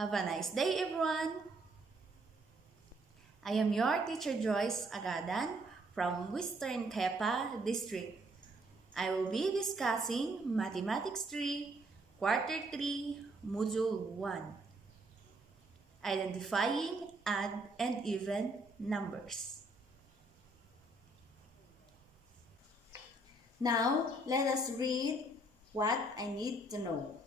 Have a nice day, everyone! I am your teacher Joyce Agadan from Western Tepa District. I will be discussing Mathematics 3, Quarter 3, Module 1. Identifying odd and even numbers. Now, let us read what I need to know.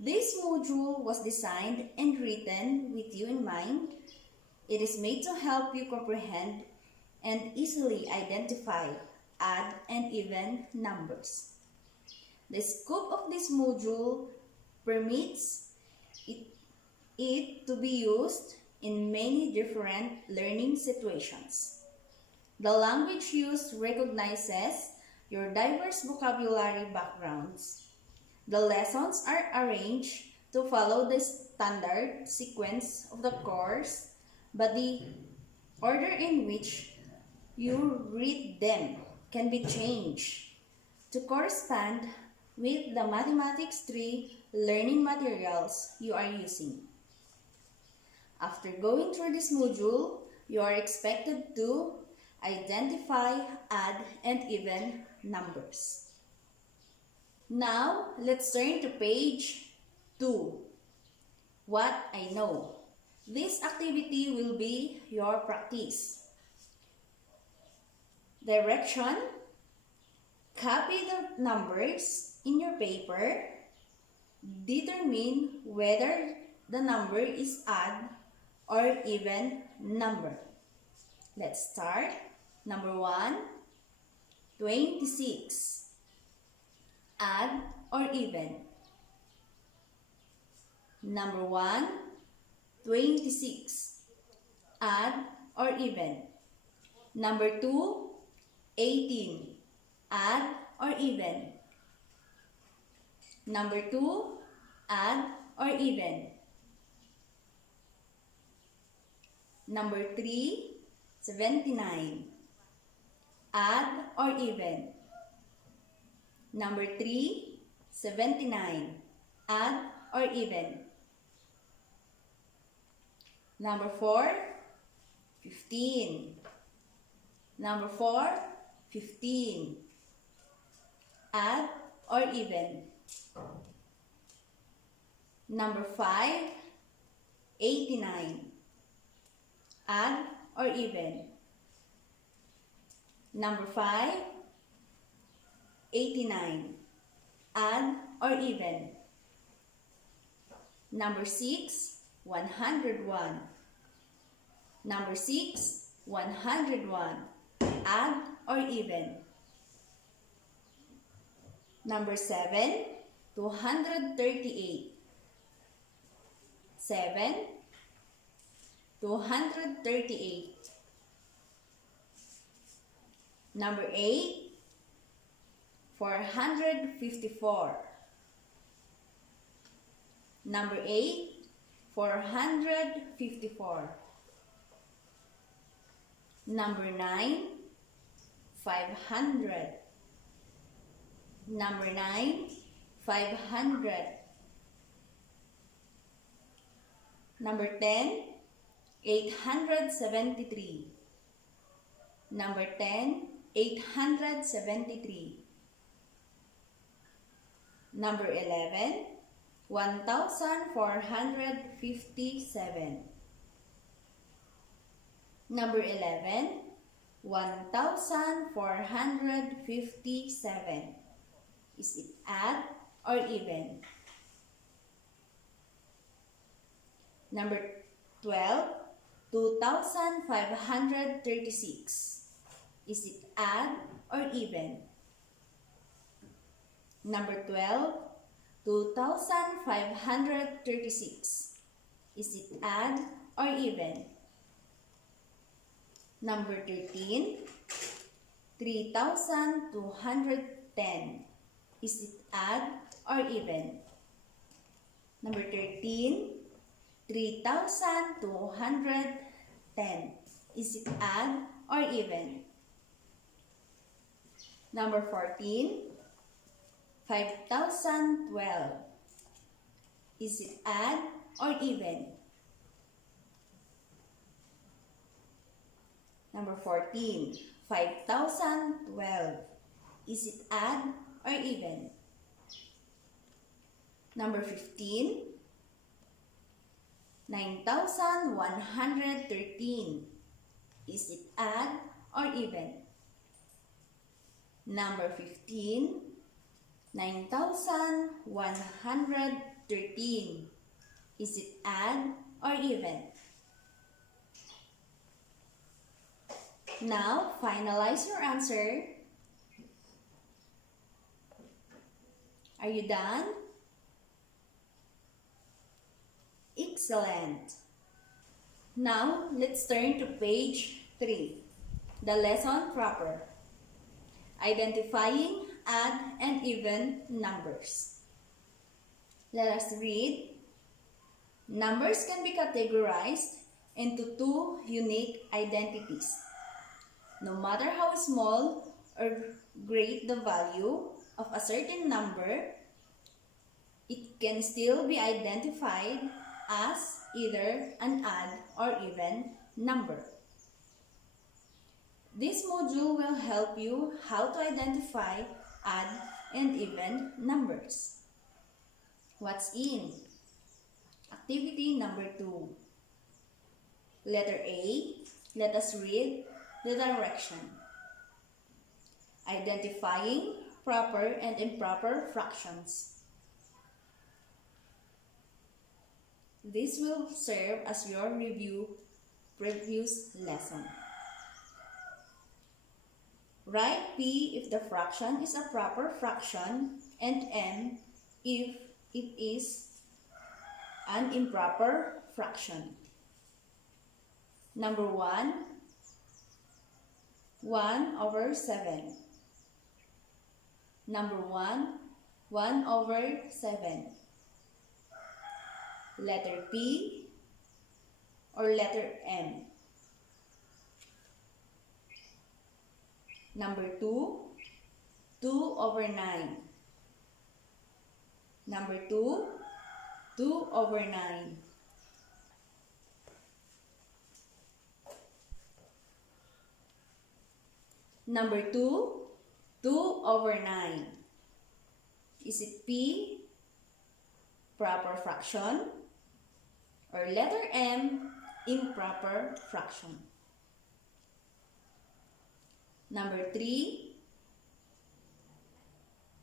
This module was designed and written with you in mind. It is made to help you comprehend and easily identify odd and even numbers. The scope of this module permits it to be used in many different learning situations. The language used recognizes your diverse vocabulary backgrounds. The lessons are arranged to follow the standard sequence of the course, but the order in which you read them can be changed to correspond with the Mathematics 3 learning materials you are using. After going through this module, you are expected to identify odd and even numbers. Now, let's turn to page 2. What I know. This activity will be your practice. Direction. Copy the numbers in your paper. Determine whether the number is odd or even number. Let's start. Number 1, 26. Odd or even? Number 1, 26. Odd or even? Number 2, 18. Odd or even? Number 2, odd or even? Number 3, 79. Odd or even? Number 3, 79. Odd or even? Number 4, 15. Number 4, 15. Odd or even? Number 5, 89. Odd or even? Number 5, 89. Odd or even? Number 6, 101. Number 6, 101. Odd or even? Number 7, 238. 7, 238. Number 8, 454. Number 8, 454. Number 9, 500. Number 9, 500. Number 10, 873. Number 10, 873. Number 11, 1457. Number 11, 1457. Is it odd or even? Number 12, 2536. Is it odd or even? Number 12, 2536. Is it odd or even? Number 13, 3210. Is it odd or even? Number 13, 3210. Is it odd or even? Number 14, 5012. Is it odd or even? Number 14, 5,012. Is it odd or even? Number 15, 9,113. Is it odd or even? Number 15, 9,113. Is it odd or even? Now, finalize your answer. Are you done? Excellent. Now, let's turn to page 3, the lesson proper. Identifying odd and even numbers. Let us read. Numbers can be categorized into two unique identities. No matter how small or great the value of a certain number, it can still be identified as either an odd or even number. This module will help you how to identify odd and even numbers. What's in? Activity number 2. Letter A, let us read the direction. Identifying proper and improper fractions. This will serve as your previous lesson. Write P if the fraction is a proper fraction and M if it is an improper fraction. Number 1, 1/7. Number 1, 1/7. Letter P or letter M. Number 2, 2/9. Number 2, 2/9. Number 2, 2/9. Is it P, proper fraction, or letter M, improper fraction? Number 3,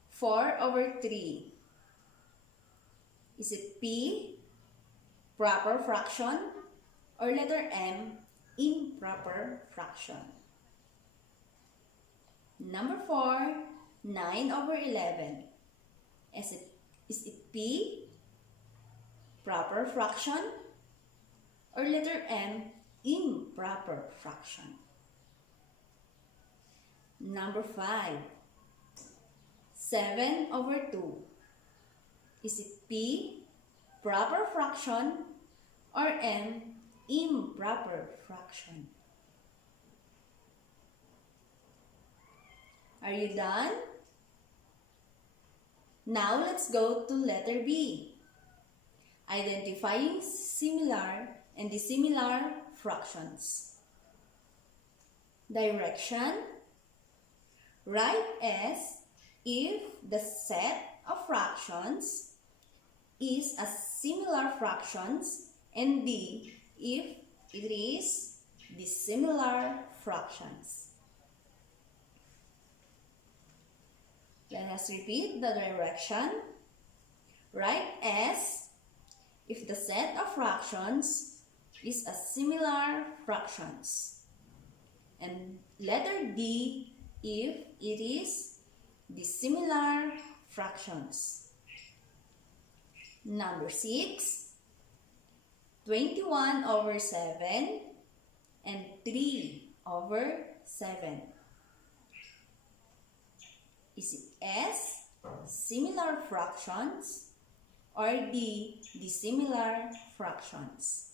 4/3. Is it P, proper fraction, or letter M, improper fraction? Number 4, 9/11. Is it P, proper fraction, or letter M, improper fraction? Number 5, 7/2. Is it P, proper fraction, or M, improper fraction? Are you done? Now let's go to letter B. Identifying similar and dissimilar fractions. Direction. Write S if the set of fractions is a similar fractions and D if it is dissimilar fractions. Let us repeat the direction. Write S if the set of fractions is a similar fractions. And letter D if it is dissimilar fractions. Number 6, 21/7 and 3/7. Is it S, similar fractions, or D, dissimilar fractions?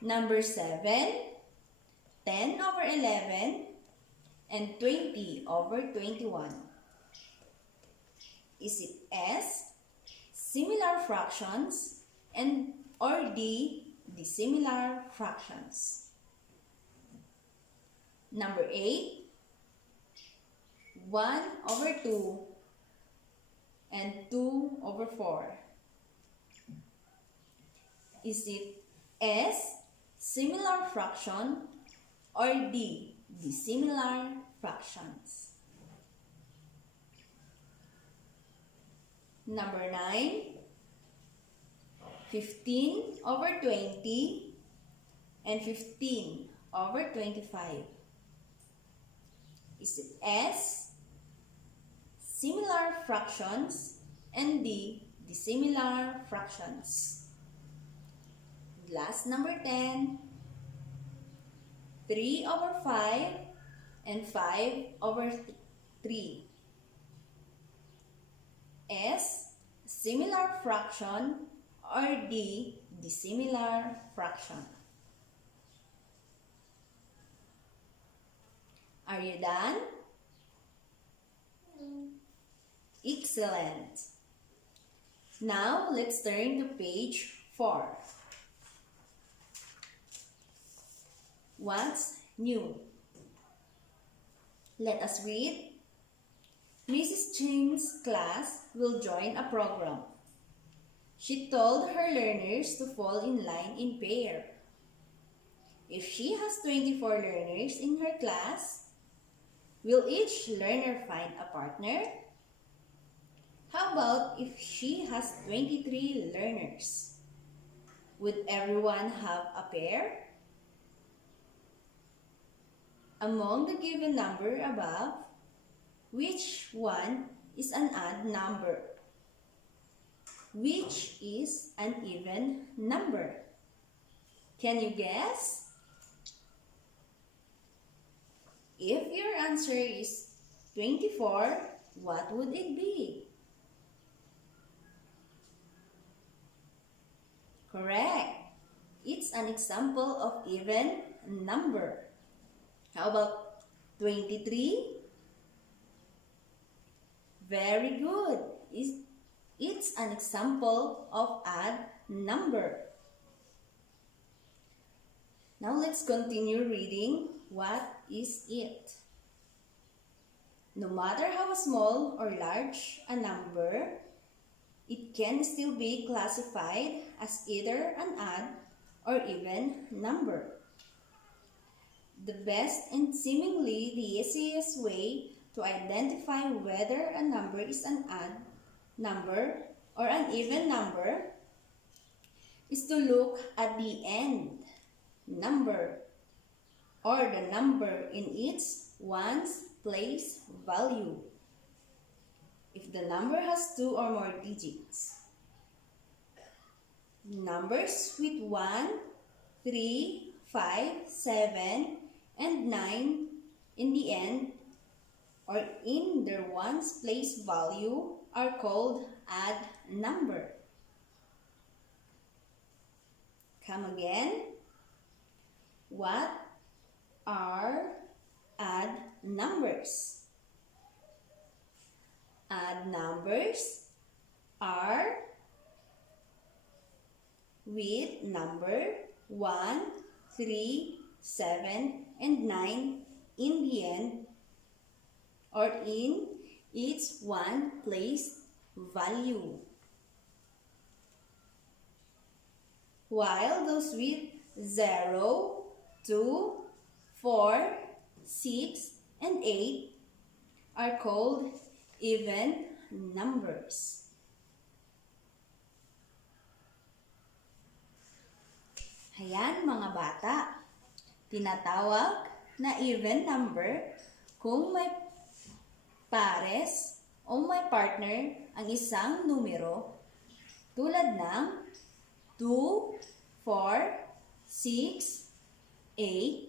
Number 7, 10/11 and 20/21. Is it S, similar fractions, and or D, dissimilar fractions? Number 8, 1 over 2 and 2 over 4. Is it S, similar fraction, or D, dissimilar fractions? Number 9, 15 over 20 and 15 over 25. Is it S, similar fractions, and D, dissimilar fractions? Last, number 10, 3 over 5 and 5 over 3. S, similar fraction, or D, dissimilar fraction? Are you done? Excellent. Now, let's turn to page 4. What's new? Let us read. Mrs. Ching's class will join a program. She told her learners to fall in line in pair. If she has 24 learners in her class, will each learner find a partner? How about if she has 23 learners? Would everyone have a pair? Among the given number above, which one is an odd number? Which is an even number? Can you guess? If your answer is 24, what would it be? Correct. It's an example of even number. How about 23? Very good. It's an example of odd number. Now let's continue reading. What is it? No matter how small or large a number, it can still be classified as either an odd or even number. The best and seemingly the easiest way to identify whether a number is an odd number or an even number is to look at the end number or the number in its ones place value. If the number has 2 or more digits. Numbers with 1, 3, 5, 7, and 9 in the end or in their ones place value are called odd number. Come again. What are odd numbers? Odd numbers are with number 1, 3, 7, and 9 in the end or in its one place value. While those with 0, 2, 4, 6, and 8 are called even numbers. Ayan mga bata, tinatawag na even number kung may pares o may partner ang isang numero tulad ng 2, 4, 6, 8,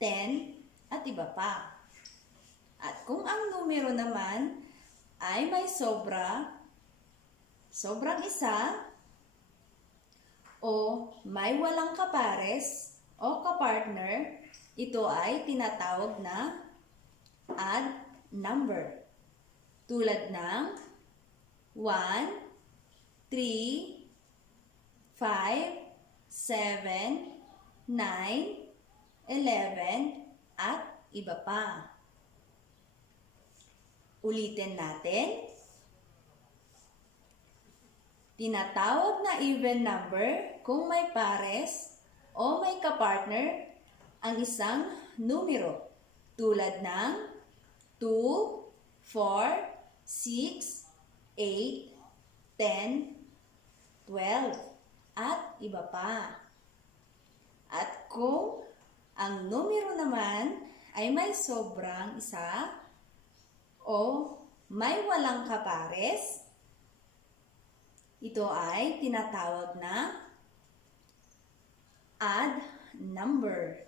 10, at iba pa. At kung ang numero naman ay may sobrang isa, o may walang kapares o kapartner, ito ay tinatawag na odd number. Tulad ng 1, 3, 5, 7, 9, 11, at iba pa. Ulitin natin. Tinatawag na even number kung may pares o may kapartner ang isang numero tulad ng 2, 4, 6, 8, 10, 12, at iba pa. At kung ang numero naman ay may sobrang isa o may walang kapares, ito ay tinatawag na odd number.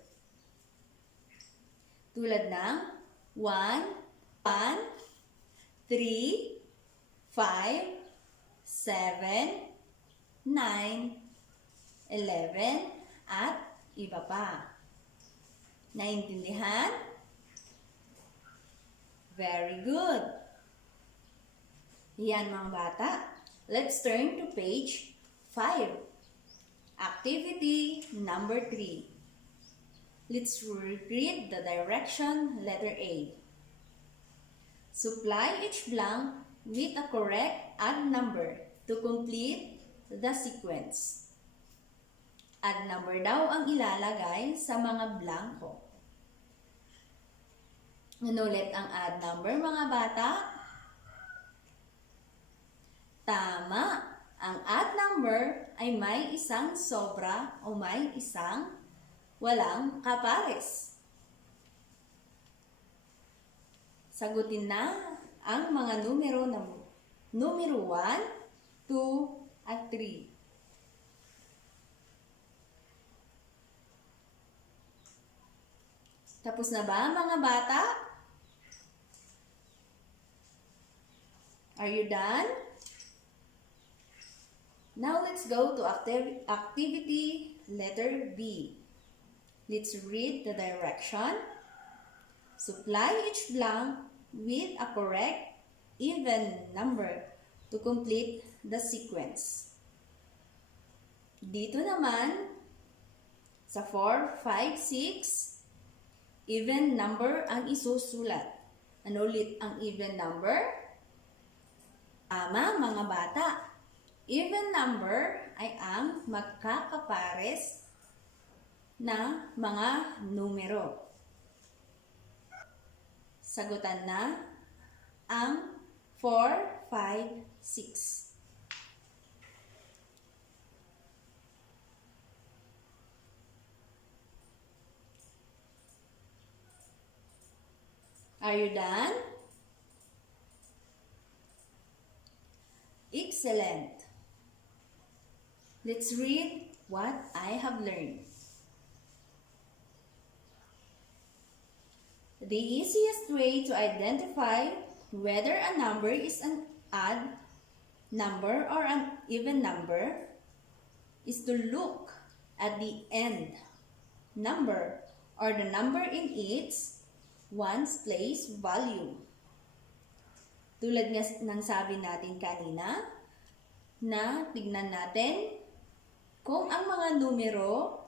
Tulad ng 1, 1, 3, 5, 7, 9, 11, at iba pa. Naintindihan? Very good. Yan mga bata. Let's turn to page 5. Activity number 3. Let's read the direction letter A. Supply each blank with a correct odd number to complete the sequence. Odd number daw ang ilalagay sa mga blanko. Nulit ang odd number mga bata. Tama, ang odd number ay may isang sobra o may isang walang kapares. Sagutin na ang mga numero 1, 2, at 3. Tapos na ba mga bata? Are you done? Now let's go to activity letter B. Let's read the direction. Supply each blank with a correct even number to complete the sequence. Dito naman, sa 4, 5, 6, even number ang isusulat. Ano ulit ang even number? Tama mga bata. Even number ay ang magkakapares na mga numero. Sagutan na ang 4, 5, 6. Are you done? Excellent. Let's read what I have learned. The easiest way to identify whether a number is an odd number or an even number is to look at the end number or the number in its ones place value. Tulad nga ng sabi natin kanina, na tignan natin kung ang mga numero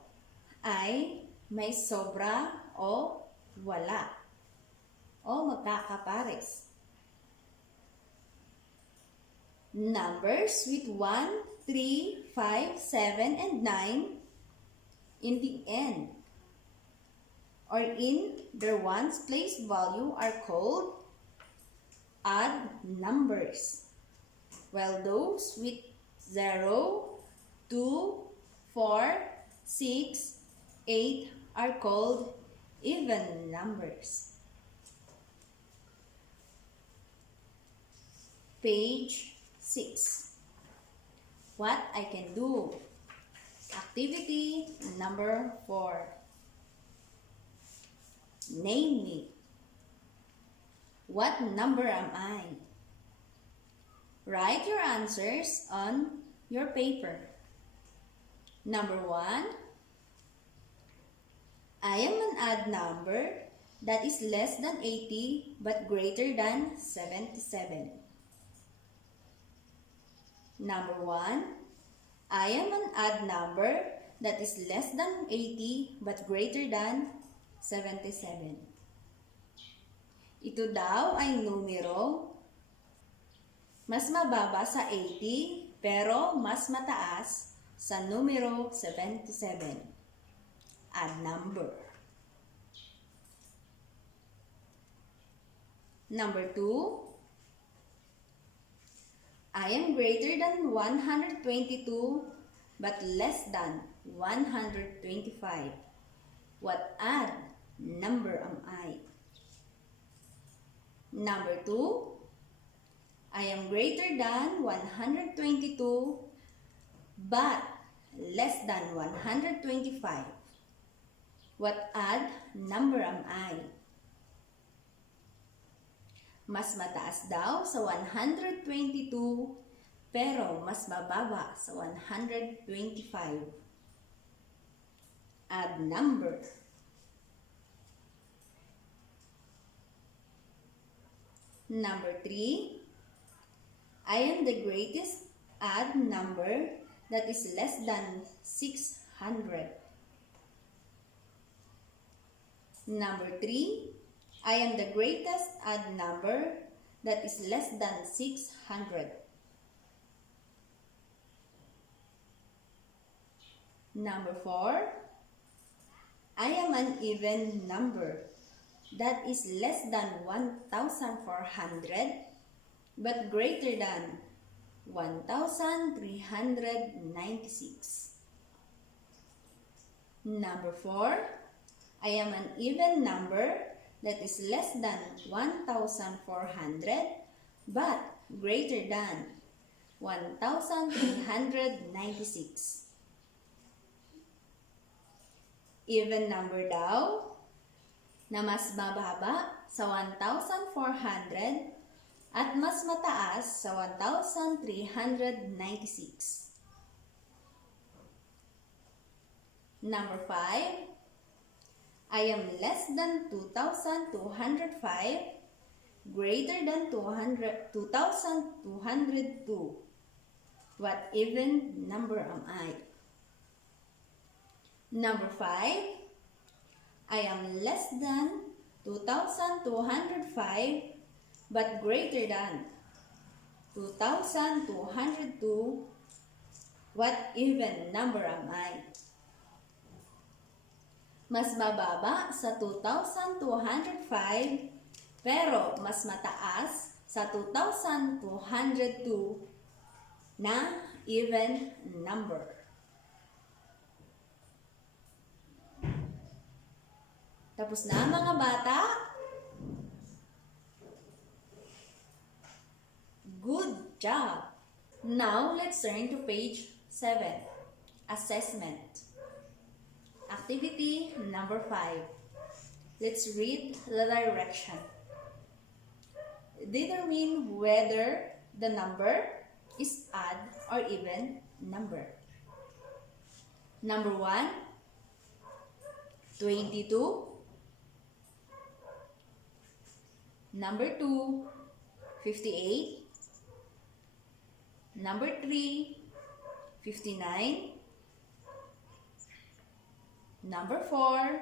ay may sobra o wala o magkakapares. Numbers with 1, 3, 5, 7, and 9 in the end or in their ones place value are called odd numbers, while those with 0, 2, 4, 6, 8 are called even numbers. Page 6. What I can do. Activity number 4. Name me. What number am I? Write your answers on your paper. Number 1. I am an odd number that is less than 80 but greater than 77. Number 1, I am an odd number that is less than 80 but greater than 77. Ito daw ay numero mas mababa sa 80 pero mas mataas sa numero 77. Odd number. Number 2, I am greater than 122 but less than 125. What odd number am I? Number 2, I am greater than 122 but less than 125. What odd number am I? Mas mataas daw sa 122 pero mas mababa sa 125. Odd number. Number 3, I am the greatest odd number that is less than 600. Number 3, I am the greatest odd number that is less than 600. Number 4, I am an even number that is less than 1,400 but greater than 1,396. Number 4, I am an even number that is less than 1,400 but greater than 1,396. Even number daw na mas mababa sa 1,400 at mas mataas sa 1,396. Number 5, I am less than 2,205, greater than 2,202. What even number am I? Number 5, I am less than 2,205 but greater than 2,202. What even number am I? Mas mababa sa 2,205 pero mas mataas sa 2,202 na even number. Tapos na mga bata? Good job! Now, let's turn to page 7. Assessment. Activity number 5. Let's read the direction. Determine whether the number is odd or even number. Number 1, 22. Number 2, 58. Number 3, 59. Number 4,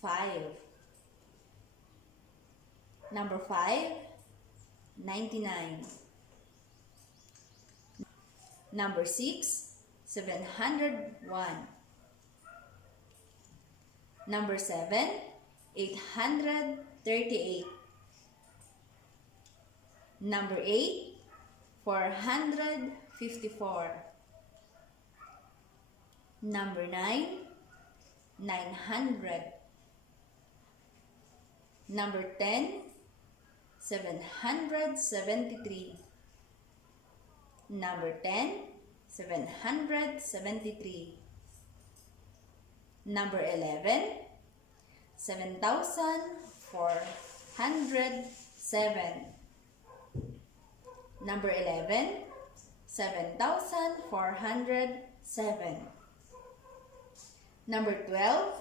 5. Number 5, 99. Number 6, 701. Number 7, 838. Number 8, 454. Number 9, 900. Number 10, 773. Number 10, 773. Number 11, 7,407. Number 11, 7,407. Number 12,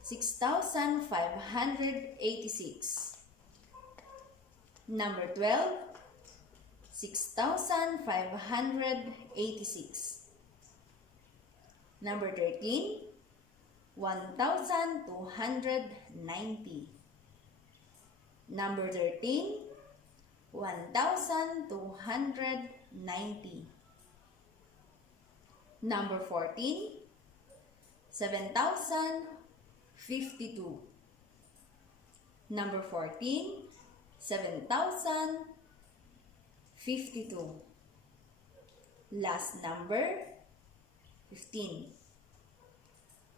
6,586. Number 12, 6,586. Number 13, 1,290. Number 13, 1,290. Number 14, 7,052. Number 14, 7,052. Last number, 15.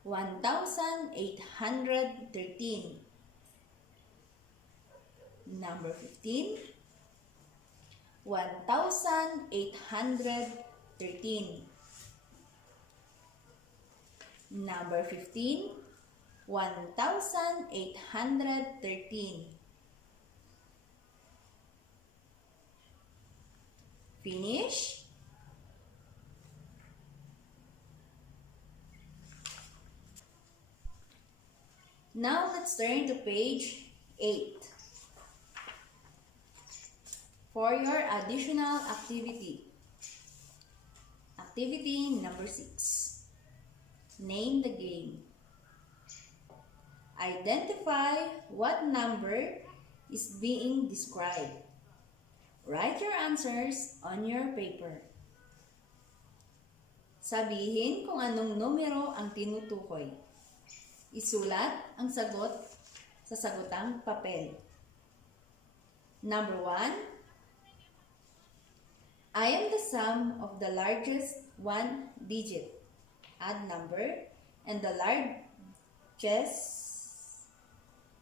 1,813. Number 15, 1,813. Number 15, 1,813. Finish? Now let's turn to page 8 for your additional activity. Activity number 6. Name the game. Identify what number is being described. Write your answers on your paper. Sabihin kung anong numero ang tinutukoy. Isulat ang sagot sa sagutang papel. Number 1. I am the sum of the largest one-digit odd number and the largest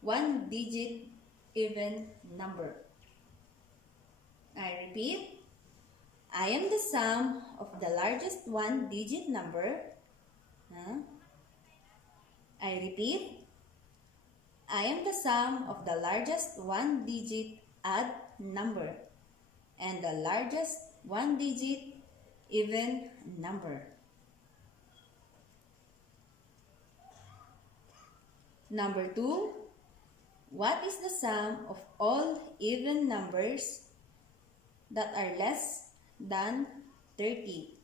one-digit even number. I repeat, I am the sum of the largest one-digit number. I repeat, I am the sum of the largest one-digit odd number and the largest one-digit even number. Number 2, what is the sum of all even numbers that are less than 30?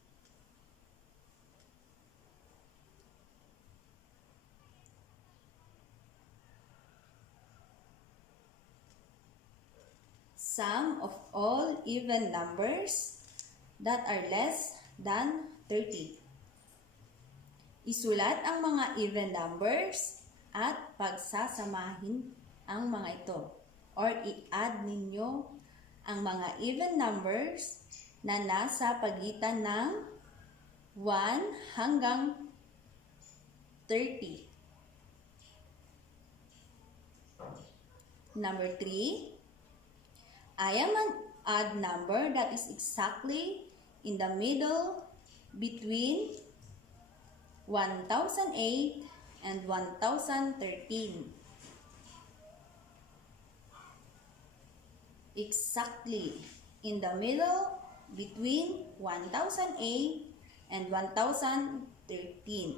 Sum of all even numbers that are less than 30. Isulat ang mga even numbers at pagsasamahin ang mga ito. Or i-add ninyo ang mga even numbers na nasa pagitan ng 1 hanggang 30. Number 3, I am an odd number that is exactly in the middle between 1,008 and 1,013. Exactly in the middle between 1,008 and 1,013.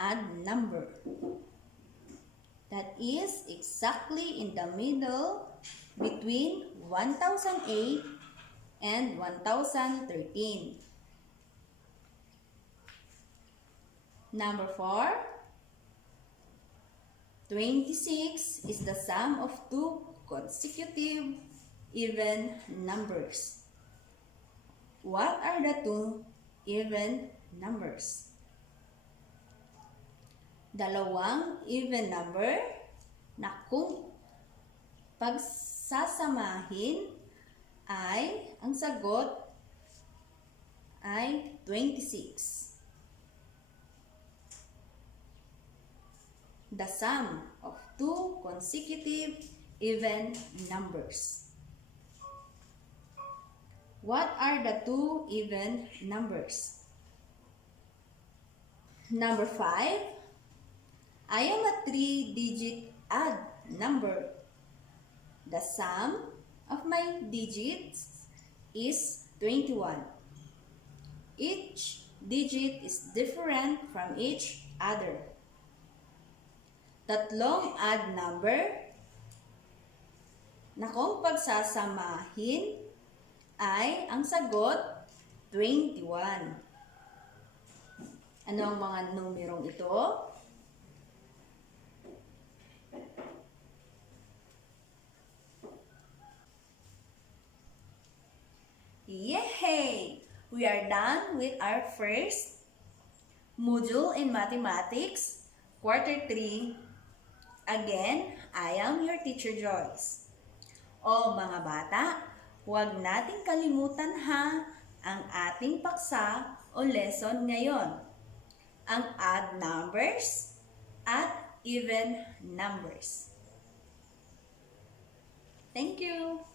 Odd number that is exactly in the middle between 1,008 and 1,013. Number 4, 26 is the sum of two consecutive even numbers. What are the two even numbers? Dalawang even number na kung pagsasamahin ay ang sagot ay 26. The sum of two consecutive even numbers. What are the two even numbers? Number 5, I am a 3-digit odd number. The sum of my digits is 21. Each digit is different from each other. Tatlong odd number na kung pagsasamahin ay ang sagot 21. Ano ang mga numerong ito? Yay! We are done with our first module in mathematics, quarter 3. Again, I am your teacher Joyce. O mga bata, huwag nating kalimutan ha ang ating paksa o lesson ngayon. Ang odd numbers at even numbers. Thank you!